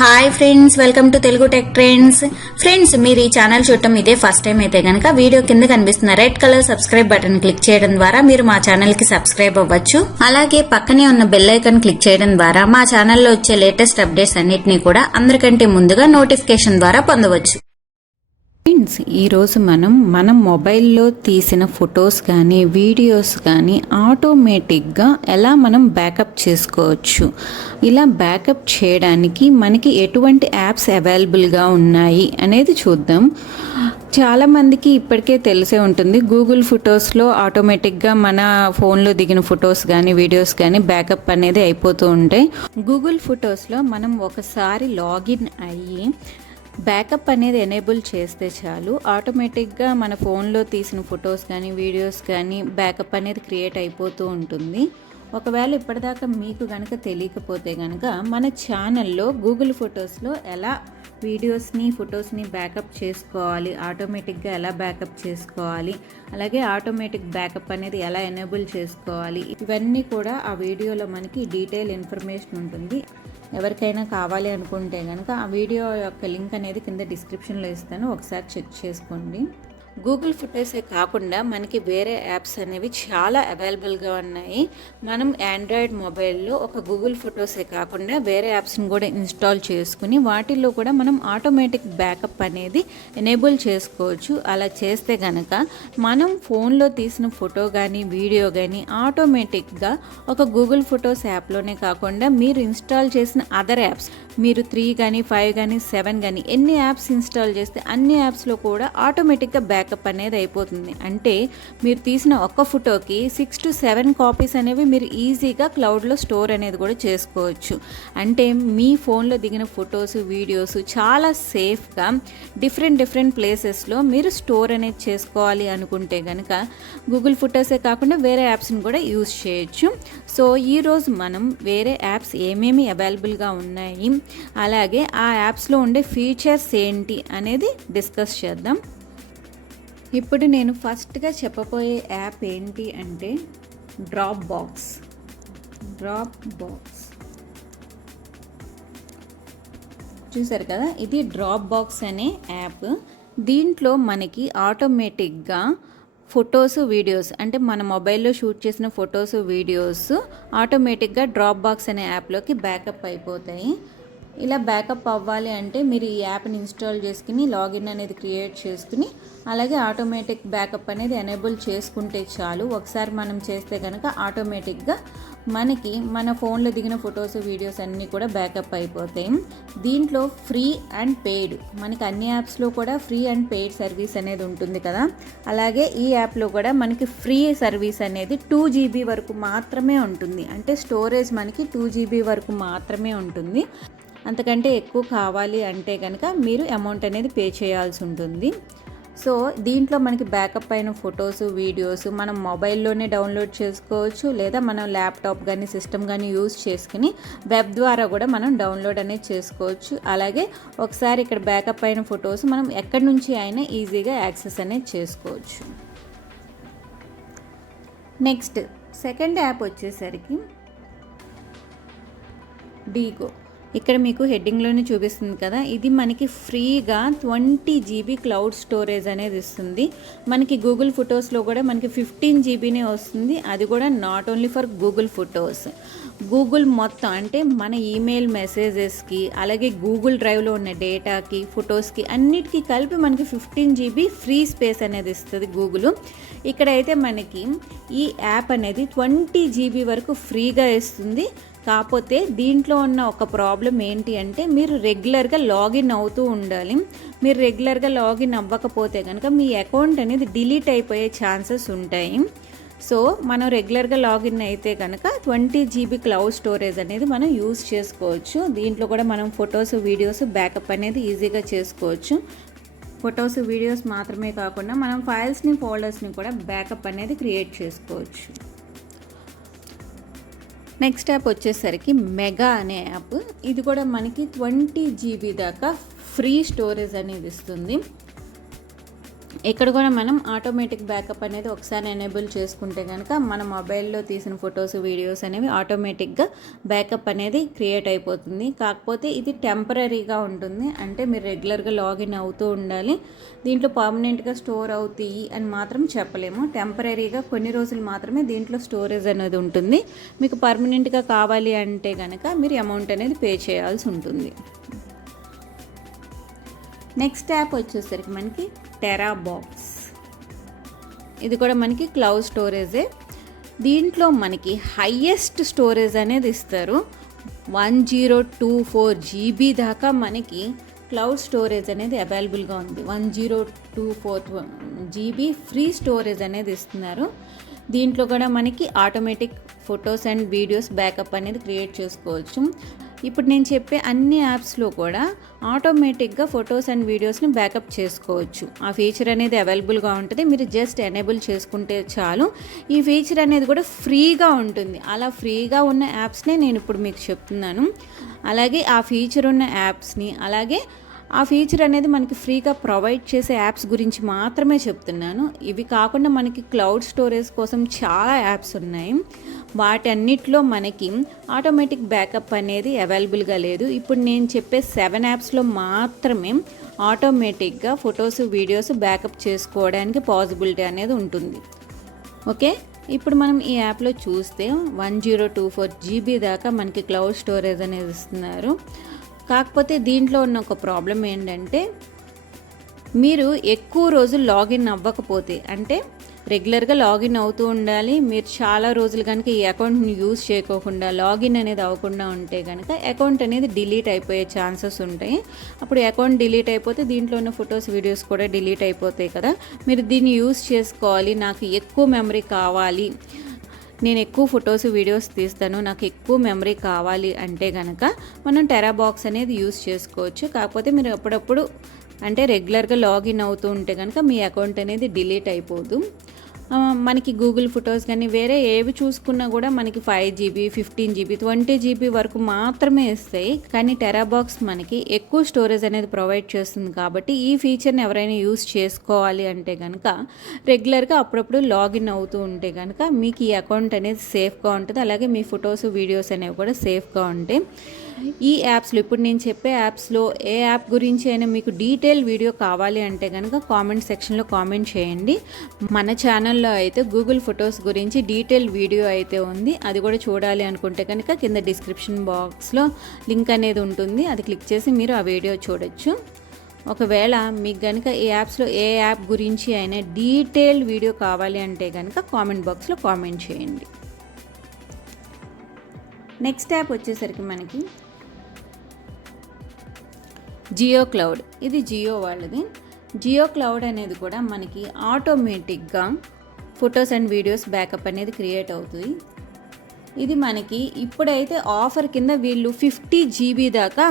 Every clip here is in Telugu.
Hi friends, welcome to Telugu tech trends. Friends, మీరు ఈ ఛానల్ చూడటం ఇదే ఫస్ట్ టైం అయితే గనక వీడియో కింద కనిపిస్తున్న red colour subscribe button click చేయడం ద్వారా మీరు మా ఛానల్ కి సబ్స్క్రైబ్ అవ్వచ్చు. అలాగే పక్కనే ఉన్న బెల్ ఐకాన్ క్లిక్ చేయడం ద్వారా మా ఛానల్లో వచ్చే లేటెస్ట్ అప్డేట్స్ అన్నిటినీ కూడా అందరికంటే ముందుగా నోటిఫికేషన్ ద్వారా పొందవచ్చు. ఫ్రెండ్స్, ఈరోజు మన మొబైల్లో తీసిన ఫొటోస్ కానీ వీడియోస్ కానీ ఆటోమేటిక్గా ఎలా మనం బ్యాకప్ చేసుకోవచ్చు, ఇలా బ్యాకప్ చేయడానికి మనకి ఎటువంటి యాప్స్ అవైలబుల్గా ఉన్నాయి అనేది చూద్దాం. చాలామందికి ఇప్పటికే తెలిసే ఉంటుంది, గూగుల్ ఫొటోస్లో ఆటోమేటిక్గా మన ఫోన్లో దిగిన ఫొటోస్ కానీ వీడియోస్ కానీ బ్యాకప్ అనేది అయిపోతూ ఉంటాయి. గూగుల్ ఫొటోస్లో మనం ఒకసారి లాగిన్ అయ్యి బ్యాకప్ అనేది ఎనేబుల్ చేస్తే చాలు, ఆటోమేటిక్గా మన ఫోన్లో తీసిన ఫొటోస్ కానీ వీడియోస్ కానీ బ్యాకప్ అనేది క్రియేట్ అయిపోతూ ఉంటుంది. ఒకవేళ ఇప్పటిదాకా మీకు కనుక తెలియకపోతే కనుక మన ఛానల్లో గూగుల్ ఫొటోస్లో ఎలా ఫొటోస్ని బ్యాకప్ చేసుకోవాలి, ఆటోమేటిక్గా ఎలా బ్యాకప్ చేసుకోవాలి, అలాగే ఆటోమేటిక్ బ్యాకప్ అనేది ఎలా ఎనేబుల్ చేసుకోవాలి, ఇవన్నీ కూడా ఆ వీడియోలో మనకి డీటెయిల్ ఇన్ఫర్మేషన్ ఉంటుంది. ఎవరికైనా కావాలి అనుకుంటే కనుక ఆ వీడియో యొక్క లింక్ అనేది కింద డిస్క్రిప్షన్లో ఇస్తాను, ఒకసారి చెక్ చేసుకోండి. గూగుల్ ఫొటోసే కాకుండా మనకి వేరే యాప్స్ అనేవి చాలా అవైలబుల్గా ఉన్నాయి. మనం ఆండ్రాయిడ్ మొబైల్లో ఒక గూగుల్ ఫొటోసే కాకుండా వేరే యాప్స్ని కూడా ఇన్స్టాల్ చేసుకుని వాటిల్లో కూడా మనం ఆటోమేటిక్ బ్యాకప్ అనేది ఎనేబుల్ చేసుకోవచ్చు. అలా చేస్తే కనుక మనం ఫోన్లో తీసిన ఫోటో కానీ వీడియో కానీ ఆటోమేటిక్గా ఒక గూగుల్ ఫొటోస్ యాప్లోనే కాకుండా మీరు ఇన్స్టాల్ చేసిన అదర్ యాప్స్, మీరు 3 కానీ 5 కానీ 7 కానీ ఎన్ని యాప్స్ ఇన్స్టాల్ చేస్తే అన్ని యాప్స్లో కూడా ఆటోమేటిక్గా బ్యాకప్ అనేది అయిపోతుంది. అంటే మీరు తీసిన ఒక్క ఫోటోకి 6 to 7 కాపీస్ అనేవి మీరు ఈజీగా క్లౌడ్లో స్టోర్ అనేది కూడా చేసుకోవచ్చు. అంటే మీ ఫోన్లో దిగిన ఫొటోస్ వీడియోస్ చాలా సేఫ్గా డిఫరెంట్ ప్లేసెస్లో మీరు స్టోర్ అనేది చేసుకోవాలి అనుకుంటే కనుక గూగుల్ ఫొటోసే కాకుండా వేరే యాప్స్ని కూడా యూజ్ చేయొచ్చు. సో ఈరోజు మనం వేరే యాప్స్ ఏమేమి అవైలబుల్గా ఉన్నాయి, అలాగే ఆ యాప్స్లో ఉండే ఫీచర్స్ ఏంటి అనేది డిస్కస్ చేద్దాం. ఇప్పుడు నేను ఫస్ట్గా చెప్పబోయే యాప్ ఏంటి అంటే డ్రాప్ బాక్స్. చూసారు కదా, ఇది డ్రాప్ బాక్స్ అనే యాప్. దీంట్లో మనకి ఆటోమేటిక్గా ఫొటోస్ వీడియోస్, అంటే మన మొబైల్లో షూట్ చేసిన ఫొటోస్ వీడియోస్ ఆటోమేటిక్గా డ్రాప్ బాక్స్ అనే యాప్లోకి బ్యాకప్ అయిపోతాయి. ఇలా బ్యాకప్ అవ్వాలి అంటే మీరు ఈ యాప్ని ఇన్స్టాల్ చేసుకుని లాగిన్ అనేది క్రియేట్ చేసుకుని అలాగే ఆటోమేటిక్ బ్యాకప్ అనేది ఎనేబుల్ చేసుకుంటే చాలు. ఒకసారి మనం చేస్తే కనుక ఆటోమేటిక్గా మనకి మన ఫోన్లో దిగిన ఫొటోస్ వీడియోస్ అన్నీ కూడా బ్యాకప్ అయిపోతాయి. దీంట్లో ఫ్రీ అండ్ పెయిడ్, మనకి అన్ని యాప్స్లో కూడా ఫ్రీ అండ్ పెయిడ్ సర్వీస్ అనేది ఉంటుంది కదా, అలాగే ఈ యాప్లో కూడా మనకి ఫ్రీ సర్వీస్ అనేది 2 GB వరకు మాత్రమే ఉంటుంది. అంటే స్టోరేజ్ మనకి 2 GB వరకు మాత్రమే ఉంటుంది. అంతకంటే ఎక్కువ కావాలి అంటే కనుక మీరు అమౌంట్ అనేది పే చేయాల్సి ఉంటుంది. సో దీంట్లో మనకి బ్యాకప్ అయిన ఫొటోస్ వీడియోస్ మనం మొబైల్లోనే డౌన్లోడ్ చేసుకోవచ్చు, లేదా మనం ల్యాప్టాప్ కానీ సిస్టమ్ కానీ యూజ్ చేసుకుని వెబ్ ద్వారా కూడా మనం డౌన్లోడ్ అనేది చేసుకోవచ్చు. అలాగే ఒకసారి ఇక్కడ బ్యాకప్ అయిన ఫొటోస్ మనం ఎక్కడి నుంచి అయినా ఈజీగా యాక్సెస్ అనేది చేసుకోవచ్చు. నెక్స్ట్ సెకండ్ యాప్ వచ్చేసరికి డీగో. ఇక్కడ మీకు హెడ్డింగ్లోనే చూపిస్తుంది కదా, ఇది మనకి ఫ్రీగా 20 GB క్లౌడ్ స్టోరేజ్ అనేది ఇస్తుంది. మనకి గూగుల్ ఫొటోస్లో కూడా మనకి 15 GBనే వస్తుంది. అది కూడా not only for Google photos, Google మొత్తం అంటే మన ఈమెయిల్ మెసేజెస్కి అలాగే గూగుల్ డ్రైవ్లో ఉన్న డేటాకి ఫొటోస్కి అన్నిటికీ కలిపి మనకి 15 GB ఫ్రీ స్పేస్ అనేది ఇస్తుంది గూగుల్. ఇక్కడైతే మనకి ఈ యాప్ అనేది 20 GB వరకు ఫ్రీగా ఇస్తుంది. కాకపోతే దీంట్లో ఉన్న ఒక ప్రాబ్లం ఏంటి అంటే మీరు రెగ్యులర్గా లాగిన్ అవుతూ ఉండాలి. మీరు రెగ్యులర్గా లాగిన్ అవ్వకపోతే కనుక మీ అకౌంట్ అనేది డిలీట్ అయిపోయే ఛాన్సెస్ ఉంటాయి. సో మనం రెగ్యులర్గా లాగిన్ అయితే కనుక 20 GB క్లౌడ్ స్టోరేజ్ అనేది మనం యూజ్ చేసుకోవచ్చు. దీంట్లో కూడా మనం ఫొటోస్ వీడియోస్ బ్యాకప్ అనేది ఈజీగా చేసుకోవచ్చు. ఫొటోస్ వీడియోస్ మాత్రమే కాకుండా మనం ఫైల్స్ని ఫోల్డర్స్ని కూడా బ్యాకప్ అనేది క్రియేట్ చేసుకోవచ్చు. నెక్స్ట్ యాప్ వచ్చేసరికి మెగా అనే యాప్. ఇది కూడా మనకి 20 GB దాకా ఫ్రీ స్టోరేజ్ అనేది ఇస్తుంది. ఇక్కడ కూడా మనం ఆటోమేటిక్ బ్యాకప్ అనేది ఒకసారి ఎనేబుల్ చేసుకుంటే కనుక మన మొబైల్లో తీసిన ఫొటోస్ వీడియోస్ అనేవి ఆటోమేటిక్గా బ్యాకప్ అనేది క్రియేట్ అయిపోతుంది. కాకపోతే ఇది టెంపరీగా ఉంటుంది, అంటే మీరు రెగ్యులర్గా లాగిన్ అవుతూ ఉండాలి. దీంట్లో పర్మనెంట్గా స్టోర్ అవుతాయి అని మాత్రం చెప్పలేము. టెంపరీగా కొన్ని రోజులు మాత్రమే దీంట్లో స్టోరేజ్ అనేది ఉంటుంది. మీకు పర్మనెంట్గా కావాలి అంటే కనుక మీరు అమౌంట్ అనేది పే చేయాల్సి ఉంటుంది. నెక్స్ట్ యాప్ వచ్చేసరికి మనకి టెరాబాక్స్. ఇది కూడా మనకి క్లౌడ్ స్టోరేజే. దీంట్లో మనకి హైయెస్ట్ స్టోరేజ్ అనేది ఇస్తారు. 1024 GB దాకా మనకి క్లౌడ్ స్టోరేజ్ అనేది అవైలబుల్గా ఉంది. 1024 GB ఫ్రీ స్టోరేజ్ అనేది ఇస్తున్నారు. దీంట్లో కూడా మనకి automatic photos and videos backup అనేది క్రియేట్ చేసుకోవచ్చు. ఇప్పుడు నేను చెప్పే అన్ని యాప్స్లో కూడా ఆటోమేటిక్గా ఫొటోస్ అండ్ వీడియోస్ని బ్యాకప్ చేసుకోవచ్చు. ఆ ఫీచర్ అనేది అవైలబుల్గా ఉంటుంది. మీరు జస్ట్ ఎనేబుల్ చేసుకుంటే చాలు. ఈ ఫీచర్ అనేది కూడా ఫ్రీగా ఉంటుంది. అలా ఫ్రీగా ఉన్న యాప్స్నే నేను ఇప్పుడు మీకు చెప్తున్నాను. అలాగే ఆ ఫీచర్ ఉన్న యాప్స్ని, అలాగే ఆ ఫీచర్ అనేది మనకి ఫ్రీగా ప్రొవైడ్ చేసే యాప్స్ గురించి మాత్రమే చెప్తున్నాను. ఇవి కాకుండా మనకి క్లౌడ్ స్టోరేజ్ కోసం చాలా యాప్స్ ఉన్నాయి. వాటన్నిటిలో మనకి ఆటోమేటిక్ బ్యాకప్ అనేది అవైలబుల్గా లేదు. ఇప్పుడు నేను చెప్పే 7 యాప్స్లో మాత్రమే ఆటోమేటిక్గా ఫొటోస్ వీడియోస్ బ్యాకప్ చేసుకోవడానికి పాసిబిలిటీ అనేది ఉంటుంది. ఓకే, ఇప్పుడు మనం ఈ యాప్లో చూస్తే 1024 GB దాకా మనకి క్లౌడ్ స్టోరేజ్ అనేది ఇస్తున్నారు. కాకపోతే దీంట్లో ఉన్న ఒక ప్రాబ్లం ఏంటంటే, మీరు ఎక్కువ రోజులు లాగిన్ అవ్వకపోతే, అంటే రెగ్యులర్గా లాగిన్ అవుతూ ఉండాలి. మీరు చాలా రోజులు కనుక ఈ అకౌంట్ని యూజ్ చేయకోకుండా లాగిన్ అనేది అవ్వకుండా ఉంటే కనుక అకౌంట్ అనేది డిలీట్ అయిపోయే ఛాన్సెస్ ఉంటాయి. అప్పుడు అకౌంట్ డిలీట్ అయిపోతే దీంట్లో ఉన్న ఫొటోస్ వీడియోస్ కూడా డిలీట్ అయిపోతాయి కదా. మీరు దీన్ని యూజ్ చేసుకోవాలి. నాకు ఎక్కువ మెమరీ కావాలి, నేను ఎక్కువ ఫొటోస్ వీడియోస్ తీస్తాను, నాకు ఎక్కువ మెమరీ కావాలి అంటే కనుక మనం టెరాబాక్స్ అనేది యూజ్ చేసుకోవచ్చు. కాకపోతే మీరు అప్పుడప్పుడు అంటే రెగ్యులర్గా లాగిన్ అవుతూ ఉంటే కనుక మీ అకౌంట్ అనేది డిలీట్ అయిపోదు. మనకి గూగుల్ ఫొటోస్ కానీ వేరే ఏవి చూసుకున్నా కూడా మనకి 5 GB, 15 GB, 20 GB వరకు మాత్రమే ఇస్తాయి. కానీ టెరాబాక్స్ మనకి ఎక్కువ స్టోరేజ్ అనేది ప్రొవైడ్ చేస్తుంది. కాబట్టి ఈ ఫీచర్ని ఎవరైనా యూస్ చేసుకోవాలి అంటే కనుక రెగ్యులర్గా అప్పుడప్పుడు లాగిన్ అవుతూ ఉంటే కనుక మీకు ఈ అకౌంట్ అనేది సేఫ్గా ఉంటుంది. అలాగే మీ ఫొటోస్ వీడియోస్ అనేవి కూడా సేఫ్గా ఉంటాయి. ఈ యాప్స్లో ఇప్పుడు నేను చెప్పే యాప్స్లో ఏ యాప్ గురించి అయినా మీకు డీటెయిల్ వీడియో కావాలి అంటే కనుక కామెంట్ సెక్షన్లో కామెంట్ చేయండి. మన ఛానల్లో అయితే గూగుల్ ఫొటోస్ గురించి డీటెయిల్ వీడియో అయితే ఉంది. అది కూడా చూడాలి అనుకుంటే కనుక కింద డిస్క్రిప్షన్ బాక్స్లో లింక్ అనేది ఉంటుంది. అది క్లిక్ చేసి మీరు ఆ వీడియో చూడొచ్చు. ఒకవేళ మీకు కనుక ఈ యాప్స్లో ఏ యాప్ గురించి అయినా డీటెయిల్ వీడియో కావాలి అంటే కనుక కామెంట్ బాక్స్లో కామెంట్ చేయండి. నెక్స్ట్ యాప్ వచ్చేసరికి మనకి జియో క్లౌడ్. ఇది జియో వాళ్ళది. జియో క్లౌడ్ అనేది కూడా మనకి ఆటోమేటిక్గా ఫొటోస్ అండ్ వీడియోస్ బ్యాకప్ అనేది క్రియేట్ అవుతుంది. ఇది మనకి ఇప్పుడైతే ఆఫర్ కింద వీళ్ళు 50 GB దాకా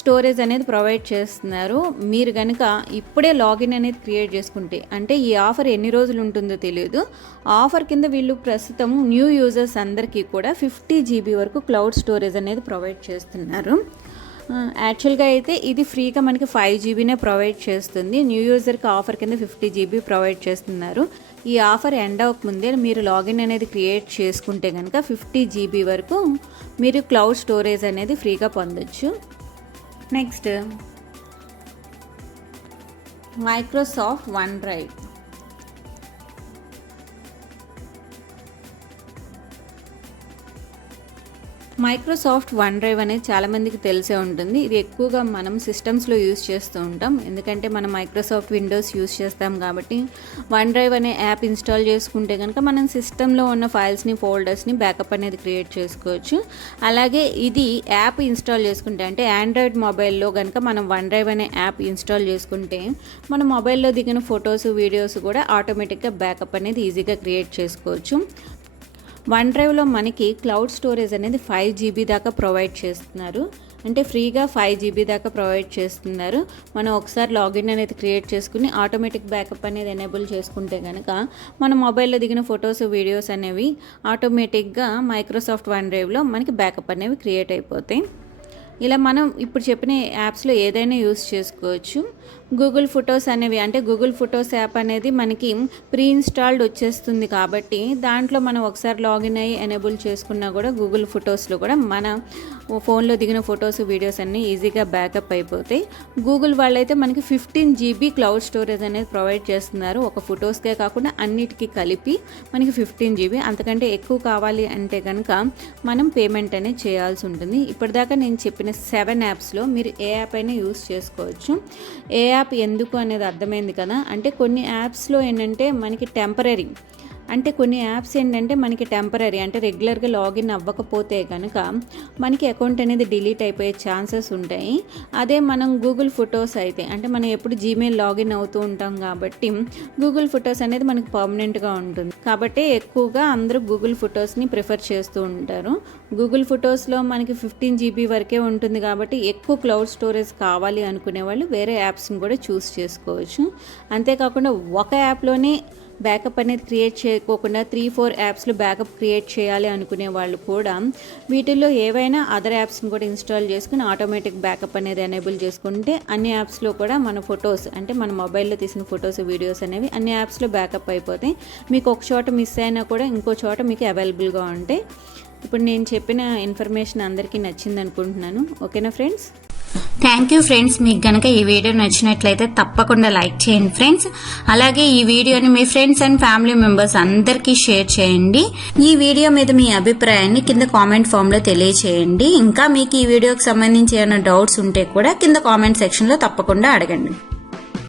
స్టోరేజ్ అనేది ప్రొవైడ్ చేస్తున్నారు. మీరు కనుక ఇప్పుడే లాగిన్ అనేది క్రియేట్ చేసుకుంటే, అంటే ఈ ఆఫర్ ఎన్ని రోజులు ఉంటుందో తెలియదు. ఆఫర్ కింద వీళ్ళు ప్రస్తుతం న్యూ యూజర్స్ అందరికీ కూడా 50 GB వరకు క్లౌడ్ స్టోరేజ్ అనేది ప్రొవైడ్ చేస్తున్నారు. యాక్చువల్గా అయితే ఇది ఫ్రీగా మనకి 5 GBనే ప్రొవైడ్ చేస్తుంది. న్యూ యూజర్కి ఆఫర్ కింద 50 GB ప్రొవైడ్ చేస్తున్నారు. ఈ ఆఫర్ ఎండ్ అవ్వకముందే మీరు లాగిన్ అనేది క్రియేట్ చేసుకుంటే కనుక 50 GB వరకు మీరు క్లౌడ్ స్టోరేజ్ అనేది ఫ్రీగా పొందొచ్చు. Next Microsoft one drive. Microsoft one drive అనేది చాలామందికి తెలిసే ఉంటుంది. ఇది ఎక్కువగా మనం సిస్టమ్స్లో యూజ్ చేస్తూ ఉంటాం. ఎందుకంటే మనం మైక్రోసాఫ్ట్ విండోస్ యూజ్ చేస్తాం కాబట్టి వన్ డ్రైవ్ అనే యాప్ ఇన్స్టాల్ చేసుకుంటే కనుక మనం సిస్టంలో ఉన్న ఫైల్స్ని, ఫోల్డర్స్ని బ్యాకప్ అనేది క్రియేట్ చేసుకోవచ్చు. అలాగే ఇది యాప్ ఇన్స్టాల్ చేసుకుంటే, అంటే ఆండ్రాయిడ్ మొబైల్లో కనుక మనం వన్ డ్రైవ్ అనే యాప్ ఇన్స్టాల్ చేసుకుంటే మన మొబైల్లో దిగిన ఫొటోస్, వీడియోస్ కూడా ఆటోమేటిక్గా బ్యాకప్ అనేది ఈజీగా క్రియేట్ చేసుకోవచ్చు. వన్ డ్రైవ్లో మనకి క్లౌడ్ స్టోరేజ్ అనేది 5 GB దాకా ప్రొవైడ్ చేస్తున్నారు. అంటే ఫ్రీగా 5 GB దాకా ప్రొవైడ్ చేస్తున్నారు. మనం ఒకసారి లాగిన్ అనేది క్రియేట్ చేసుకుని ఆటోమేటిక్ బ్యాకప్ అనేది ఎనేబుల్ చేసుకుంటే కనుక మన మొబైల్లో దిగిన ఫొటోస్, వీడియోస్ అనేవి ఆటోమేటిక్గా మైక్రోసాఫ్ట్ వన్ డ్రైవ్లో మనకి బ్యాకప్ అనేవి క్రియేట్ అయిపోతాయి. ఇలా మనం ఇప్పుడు చెప్పిన యాప్స్లో ఏదైనా యూస్ చేసుకోవచ్చు. గూగుల్ ఫొటోస్ అనేవి అంటే గూగుల్ ఫొటోస్ యాప్ అనేది మనకి ప్రీ ఇన్స్టాల్డ్ వచ్చేస్తుంది కాబట్టి దాంట్లో మనం ఒకసారి లాగిన్ అయ్యి ఎనేబుల్ చేసుకున్నా కూడా గూగుల్ ఫొటోస్లో కూడా మన ఫోన్లో దిగిన ఫొటోస్ వీడియోస్ అన్నీ ఈజీగా బ్యాకప్ అయిపోతాయి. గూగుల్ వాళ్ళైతే మనకి 15 GB క్లౌడ్ స్టోరేజ్ అనేది ప్రొవైడ్ చేస్తున్నారు. ఒక ఫొటోస్కే కాకుండా అన్నిటికీ కలిపి మనకి 15 GB. అంతకంటే ఎక్కువ కావాలి అంటే కనుక మనం పేమెంట్ అనేది చేయాల్సి ఉంటుంది. ఇప్పటిదాకా నేను చెప్పిన 7 యాప్స్లో మీరు ఏ యాప్ అయినా యూస్ చేసుకోవచ్చు. ఏ యాప్ ఎందుకు అనేది అర్థమైంది కదా. అంటే కొన్ని యాప్స్లో ఏంటంటే మనకి టెంపరరీ అంటే అంటే రెగ్యులర్గా లాగిన్ అవ్వకపోతే కనుక మనకి అకౌంట్ అనేది డిలీట్ అయిపోయే ఛాన్సెస్ ఉంటాయి. అదే మనం గూగుల్ ఫొటోస్ అయితే అంటే మనం ఎప్పుడు జీమెయిల్ లాగిన్ అవుతూ ఉంటాం కాబట్టి గూగుల్ ఫొటోస్ అనేది మనకి పర్మనెంట్గా ఉంటుంది. కాబట్టి ఎక్కువగా అందరూ గూగుల్ ఫొటోస్ని ప్రిఫర్ చేస్తూ ఉంటారు. గూగుల్ ఫొటోస్లో మనకి 15 GB వరకే ఉంటుంది కాబట్టి ఎక్కువ క్లౌడ్ స్టోరేజ్ కావాలి అనుకునే వాళ్ళు వేరే యాప్స్ని కూడా చూస్ చేసుకోవచ్చు. అంతేకాకుండా ఒక యాప్లోనే బ్యాకప్ అనేది క్రియేట్ చేయకోకుండా 3-4 యాప్స్లో బ్యాకప్ క్రియేట్ చేయాలి అనుకునే వాళ్ళు కూడా వీటిల్లో ఏవైనా అదర్ యాప్స్ని కూడా ఇన్స్టాల్ చేసుకుని ఆటోమేటిక్ బ్యాకప్ అనేది ఎనేబుల్ చేసుకుంటే అన్ని యాప్స్లో కూడా మన ఫొటోస్ అంటే మన మొబైల్లో తీసిన ఫొటోస్ వీడియోస్ అనేవి అన్ని యాప్స్లో బ్యాకప్ అయిపోతాయి. మీకు ఒక చోట మిస్ అయినా కూడా ఇంకో చోట మీకు అవైలబుల్గా ఉంటాయి. ఇప్పుడు నేను చెప్పిన ఇన్ఫర్మేషన్ అందరికీ నచ్చింది అనుకుంటున్నాను. ఓకేనా ఫ్రెండ్స్? Thank you friends. మీకు గనక ఈ వీడియో నచ్చినట్లయితే తప్పకుండా లైక్ చేయండి ఫ్రెండ్స్. అలాగే ఈ వీడియోని మీ ఫ్రెండ్స్ అండ్ ఫ్యామిలీ మెంబర్స్ అందరికీ షేర్ చేయండి. ఈ వీడియో మీద మీ అభిప్రాయాన్ని కింద కామెంట్ ఫామ్ లో తెలియచేయండి. ఇంకా మీకు ఈ వీడియోకి సంబంధించి ఏమైనా డౌట్స్ ఉంటే కూడా కింద కామెంట్ సెక్షన్ లో తప్పకుండా అడగండి.